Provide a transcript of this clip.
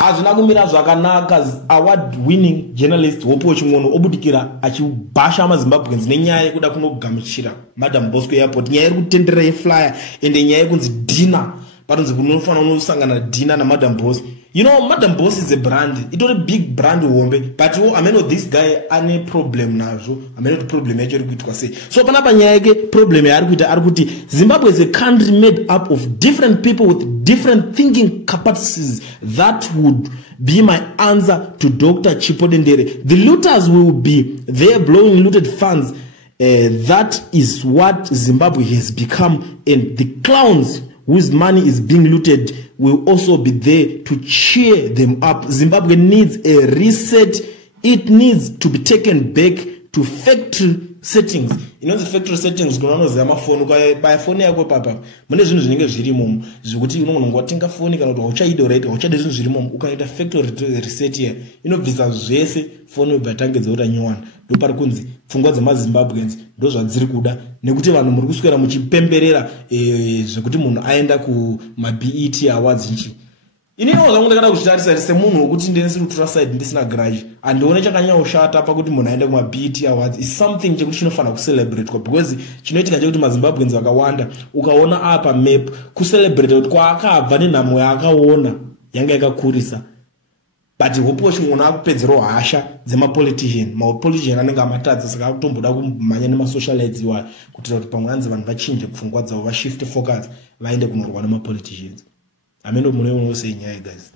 azvina kumira zvakanaka. Award winning journalist Hope Ching'ono obudikira achibhasha maZimbabweans nenyaya yekuda kunogamuchira Madam Bosco Airport, nyaya iri kutenderera yeflyer ende nyaya yekunzi dinner patonzi kunofanira kunosangana dinner naMadam Boss. You know, Madam Boss is a brand. It's not a big brand wombe, but I mean this guy any problem nazo. I mean the problem actually kuitwa say. So panapa nyaya yake problem ya arikuti Zimbabwe is a country made up of different people with different thinking capacities. That would be my answer to Dr. Chipodendere. The looters will be there blowing looted funds. That is what Zimbabwe has become, and the clowns whose money is being looted will also be there to cheer them up. Zimbabwe needs a reset. It needs to be taken back to factory settings. You know the factory settings kunonoza amafoni by phone yako papa. Mune zvinhu zvinenge zvirimo zvikuti unongotenga phone kana kuti uchaida right uchade zvinhu zvirimo ukaita factory reset here inobvisa zvese phone ubatangedza utanywana. Ndo pari kunzi pfungwa dzemaZimbabweans ndo zvadziri kuda nekuti vanhu muri kuswera muchipemberera zvekuti munhu aenda ku BET awards nchi. Inini zvangu ndakada kuchitarisa semunhu wekuti ndinesi kutura side ndisina garage andione chakanyanya ushata pakuti munhu aenda kuma BET awards is something chekuti chinofanira kucelebrate because chinoitika chekuti maZimbabweans vakawanda ukaona apa map kucelebrate kuti kwaakabva nenhamo yaakaona yanga yakakurisa. But Hope Ching'ono akupedzero hasha dzemapolitician anenge amatadza saka akutomboda kumhanya nemasocialites iwayo kuti pamwe anzi vanhu vachinje pfungwa dzavo vashift focus vaende kunorwa nemapoliticians. Ameno munoona sei nyaya guys.